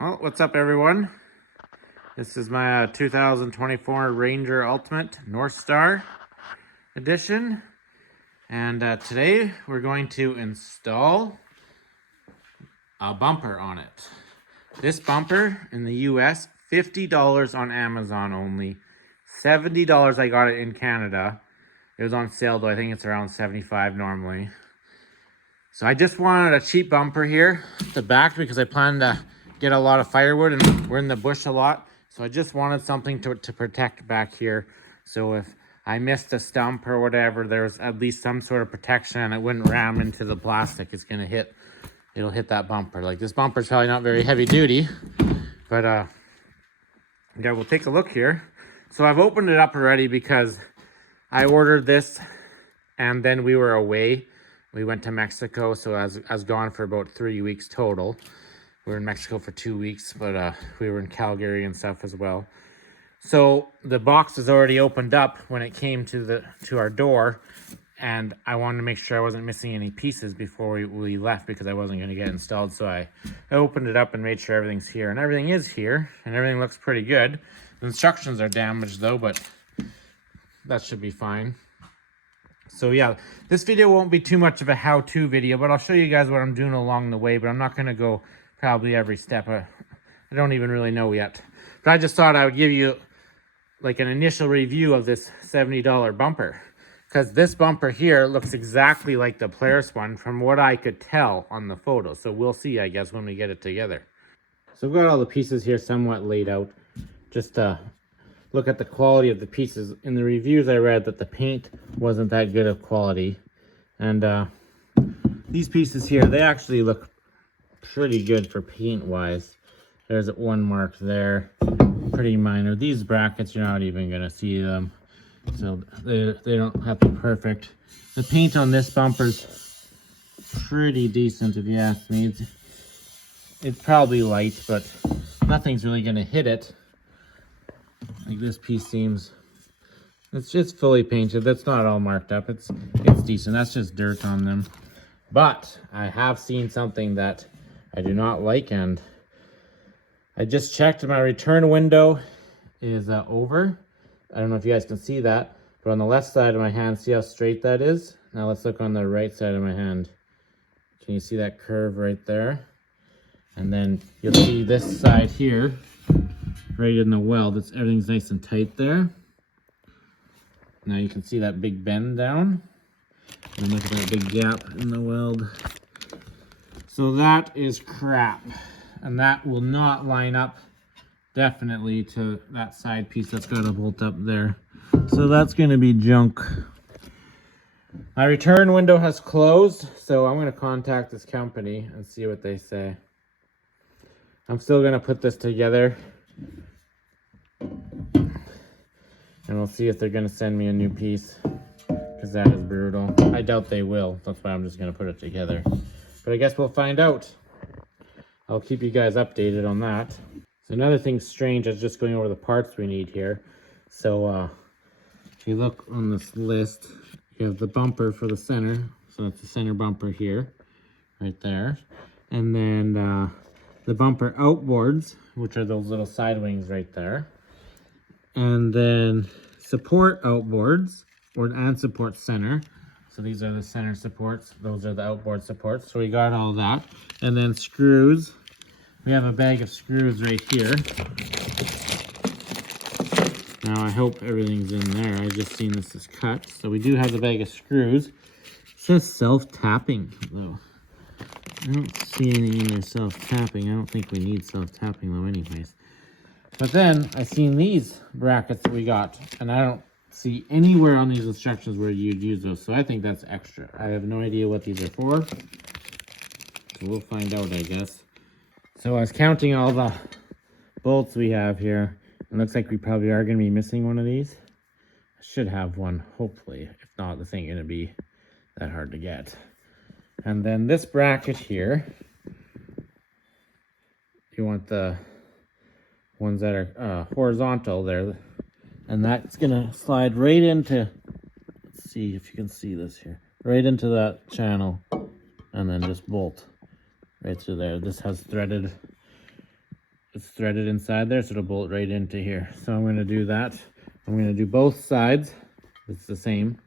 Well, what's up, everyone? This is my 2024 Ranger Ultimate Northstar edition, and today we're going to install a bumper on it. This bumper in the US, $50 on Amazon only, $70 I got it in Canada. It was on sale though, I think it's around $75 normally. So I just wanted a cheap bumper here at the back because I plan to get a lot of firewood and we're in the bush a lot. So I just wanted something to protect back here. So if I missed a stump or whatever, there's at least some sort of protection and it wouldn't ram into the plastic. It'll hit that bumper. Like, this bumper's probably not very heavy duty, but yeah, we'll take a look here. So I've opened it up already because I ordered this and then we were away. We went to Mexico, so I was gone for about 3 weeks total. We were in Mexico for 2 weeks, but we were in Calgary and stuff as well. So the box is already opened up when it came to our door, and I wanted to make sure I wasn't missing any pieces before we left because I wasn't going to get installed. So I opened it up and made sure everything's here, and everything is here, and everything looks pretty good. The instructions are damaged though, but that should be fine. So yeah, this video won't be too much of a how-to video, but I'll show you guys what I'm doing along the way, but I'm not going to go probably every step. I don't even really know yet. But I just thought I would give you like an initial review of this $70 bumper, because this bumper here looks exactly like the Polaris one from what I could tell on the photo. So we'll see, I guess, when we get it together. So I've got all the pieces here somewhat laid out. Just look at the quality of the pieces. In the reviews I read that the paint wasn't that good of quality, and these pieces here, they actually look pretty good for paint wise. There's one mark there, pretty minor. These brackets, you're not even gonna see them, so they don't have to be perfect. The paint on this bumper's pretty decent if you ask me. It's probably light, but nothing's really gonna hit it. Like, this piece seems, it's just fully painted. That's not all marked up. It's decent. That's just dirt on them. But I have seen something that I do not like, and I just checked. My return window is over. I don't know if you guys can see that, but on the left side of my hand, see how straight that is? Now let's look on the right side of my hand. Can you see that curve right there? And then you'll see this side here, right in the weld. Everything's nice and tight there. Now you can see that big bend down. And look at that big gap in the weld. So that is crap. And that will not line up definitely to that side piece that's got a bolt up there. So that's going to be junk. My return window has closed, so I'm going to contact this company and see what they say. I'm still going to put this together, and we'll see if they're going to send me a new piece, because that is brutal. I doubt they will. That's why I'm just going to put it together. But I guess we'll find out. I'll keep you guys updated on that. So another thing strange is just going over the parts we need here. So if you look on this list, you have the bumper for the center. So that's the center bumper here, right there. And then the bumper outboards, which are those little side wings right there. And then support outboards, and support center. So these are the center supports. Those are the outboard supports. So we got all that. And then screws. We have a bag of screws right here. Now I hope everything's in there. I just seen this is cut. So we do have the bag of screws. It says self-tapping though. I don't see anything in there self-tapping. I don't think we need self-tapping though anyways. But then I seen these brackets that we got, and I don't see anywhere on these instructions where you'd use those. So I think that's extra. I have no idea what these are for. So we'll find out, I guess. So I was counting all the bolts we have here. It looks like we probably are going to be missing one of these. I should have one, hopefully. If not, this ain't going to be that hard to get. And then this bracket here, you want the ones that are horizontal there, and that's gonna slide right into, let's see if you can see this here, right into that channel, and then just bolt right through there. This has threaded it's threaded inside there, so it'll bolt right into here. So I'm going to do that. I'm going to do both sides. It's the same.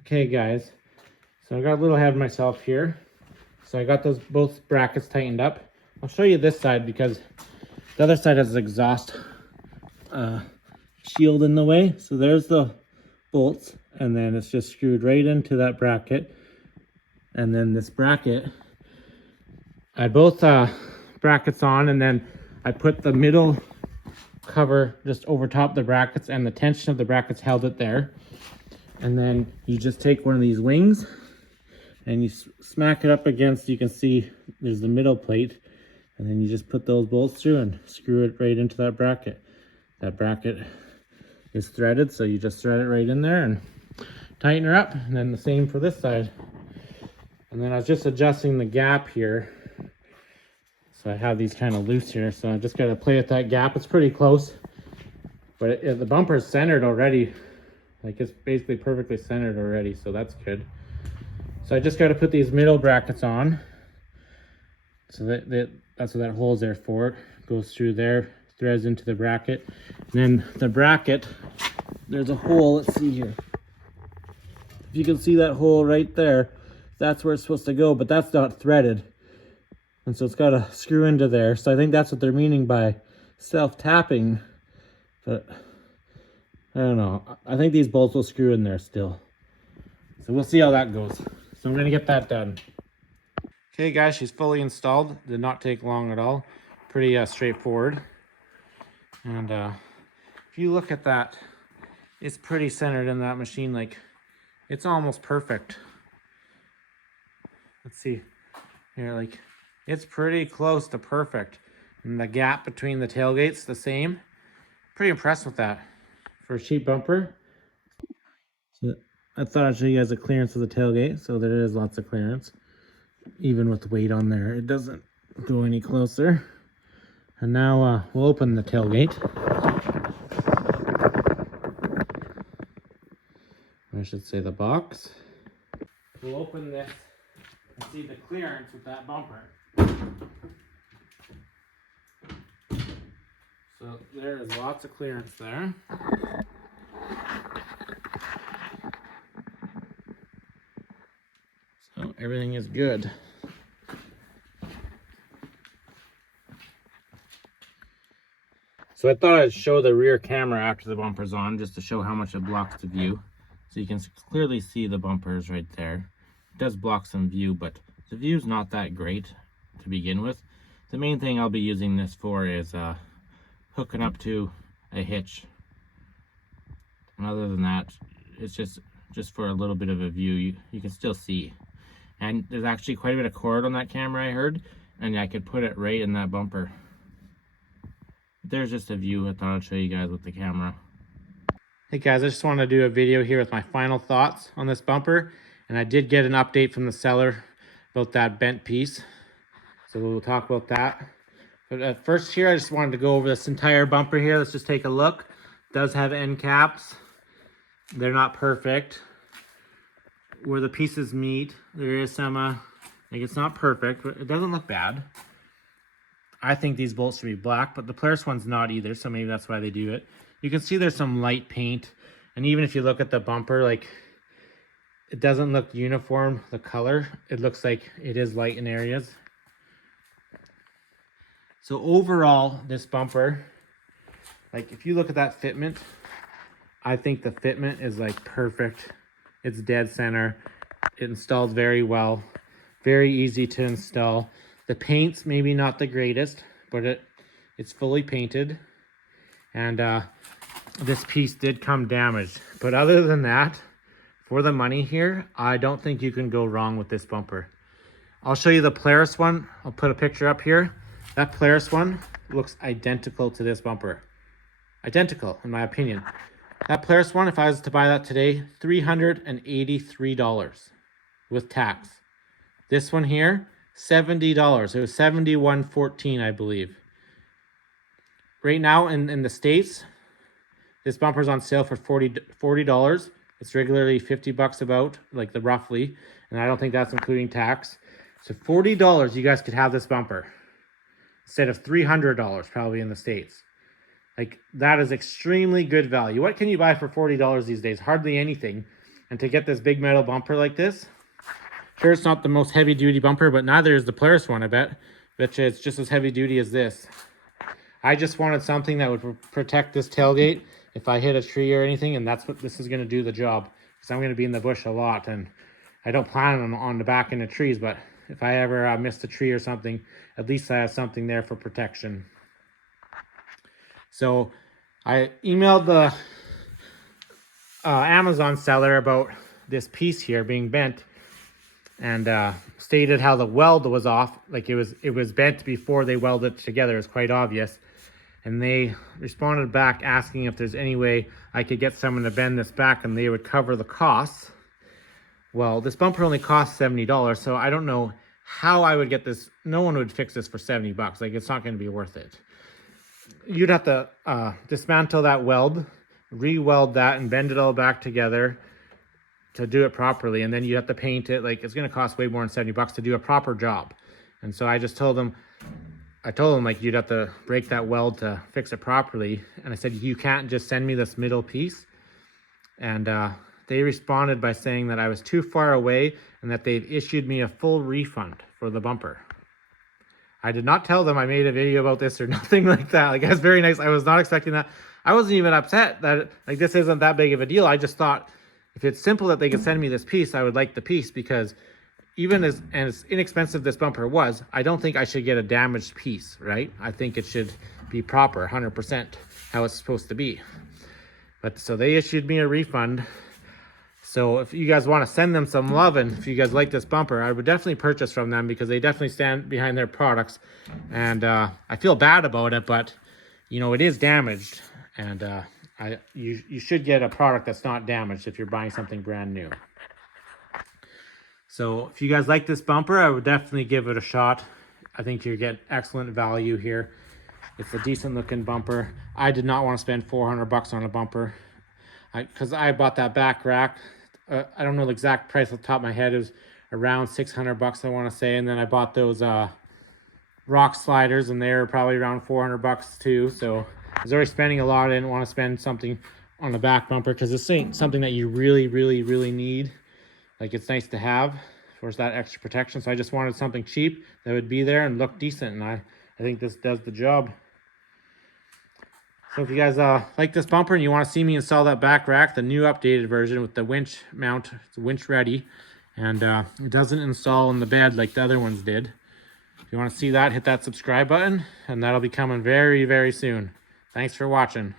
Okay, guys. So I got a little ahead of myself here. So I got those both brackets tightened up. I'll show you this side because the other side has an exhaust shield in the way. So there's the bolts, and then it's just screwed right into that bracket. And then this bracket, I had both brackets on, and then I put the middle cover just over top the brackets, and the tension of the brackets held it there. And then you just take one of these wings and you smack it up against, you can see there's the middle plate, and then you just put those bolts through and screw it right into that bracket. That bracket is threaded, so you just thread it right in there and tighten her up. And then the same for this side. And then I was just adjusting the gap here. So I have these kind of loose here, so I just got to play with that gap. It's pretty close, but the bumper is centered already. Like, it's basically perfectly centered already, so that's good. So I just got to put these middle brackets on. So that's what that hole's there for. It goes through there, threads into the bracket. And then the bracket, there's a hole, let's see here. If you can see that hole right there, that's where it's supposed to go, but that's not threaded. And so it's got to screw into there. So I think that's what they're meaning by self-tapping. But I don't know. I think these bolts will screw in there still. So we'll see how that goes. So I'm going to get that done. Okay, guys, she's fully installed. Did not take long at all. Pretty straightforward. And if you look at that, it's pretty centered in that machine. Like, it's almost perfect. Let's see here, like, it's pretty close to perfect. And the gap between the tailgates, the same. Pretty impressed with that for a cheap bumper. So I thought I'd show you guys the clearance of the tailgate. So there is lots of clearance, even with the weight on there. It doesn't go any closer. And now we'll open the tailgate. I should say the box. We'll open this and see the clearance with that bumper. So there is lots of clearance there. So everything is good. So I thought I'd show the rear camera after the bumper's on, just to show how much it blocks the view. So you can clearly see the bumpers right there. It does block some view, but the view's not that great to begin with. The main thing I'll be using this for is hooking up to a hitch. And other than that, it's just for a little bit of a view. You can still see. And there's actually quite a bit of cord on that camera, I heard, and I could put it right in that bumper. There's just a view I thought I'd show you guys with the camera. Hey guys, I just wanted to do a video here with my final thoughts on this bumper. And I did get an update from the seller about that bent piece. So we'll talk about that. But at first here, I just wanted to go over this entire bumper here. Let's just take a look. It does have end caps. They're not perfect. Where the pieces meet, there is some, like, it's not perfect, but it doesn't look bad. I think these bolts should be black, but the Polaris one's not either, so maybe that's why they do it. You can see there's some light paint, and even if you look at the bumper, like, it doesn't look uniform, the color. It looks like it is light in areas. So overall, this bumper, like, if you look at that fitment, I think the fitment is like perfect. It's dead center. It installs very well. Very easy to install. The paint's maybe not the greatest, but it's fully painted. And this piece did come damaged. But other than that, for the money here, I don't think you can go wrong with this bumper. I'll show you the Polaris one. I'll put a picture up here. That Polaris one looks identical to this bumper. Identical, in my opinion. That Polaris one, if I was to buy that today, $383 with tax. This one here, $70. It was $71.14, I believe. Right now in the States, this bumper's on sale for $40. It's regularly $50 about, like, the roughly, and I don't think that's including tax. So $40, you guys could have this bumper instead of $300 probably in the States. Like, that is extremely good value. What can you buy for $40 these days? Hardly anything. And to get this big metal bumper like this, sure, it's not the most heavy duty bumper, but neither is the Polaris one, I bet. Bet you it's just as heavy duty as this. I just wanted something that would protect this tailgate if I hit a tree or anything, and that's what this is going to do the job. Because I'm going to be in the bush a lot, and I don't plan on the back end of trees, but if I ever missed a tree or something, at least I have something there for protection. So I emailed the Amazon seller about this piece here being bent, and stated how the weld was off. Like, it was bent before they welded it together. It's quite obvious. And they responded back asking if there's any way I could get someone to bend this back and they would cover the costs. Well, this bumper only costs $70, so I don't know how I would get this. No one would fix this for $70. Like, it's not going to be worth it. You'd have to dismantle that weld, re-weld that, and bend it all back together to do it properly. And then you have to paint it. Like, it's going to cost way more than $70 to do a proper job. And so I just told them, like, you'd have to break that weld to fix it properly. And I said, you can't just send me this middle piece. And they responded by saying that I was too far away and that they've issued me a full refund for the bumper. I did not tell them I made a video about this or nothing like that. Like, that's very nice. I was not expecting that. I wasn't even upset that, like, this isn't that big of a deal. I just thought if it's simple that they could send me this piece, I would like the piece, because even as inexpensive this bumper was, I don't think I should get a damaged piece, right? I think it should be proper, 100% how it's supposed to be. But so they issued me a refund. So if you guys want to send them some love, and if you guys like this bumper, I would definitely purchase from them, because they definitely stand behind their products. And I feel bad about it, but you know, it is damaged, and you should get a product that's not damaged if you're buying something brand new. So if you guys like this bumper, I would definitely give it a shot. I think you get excellent value here. It's a decent looking bumper. I did not want to spend $400 on a bumper, because I bought that back rack. I don't know the exact price off the top of my head. It was around $600, I want to say. And then I bought those ROK sliders, and they were probably around $400 too. So I was already spending a lot. I didn't want to spend something on the back bumper, because this ain't something that you really, really, really need. Like, it's nice to have for that extra protection. So I just wanted something cheap that would be there and look decent. And I think this does the job. So if you guys like this bumper and you want to see me install that back rack, the new updated version with the winch mount, it's winch ready, and it doesn't install in the bed like the other ones did. If you want to see that, hit that subscribe button, and that'll be coming very, very soon. Thanks for watching.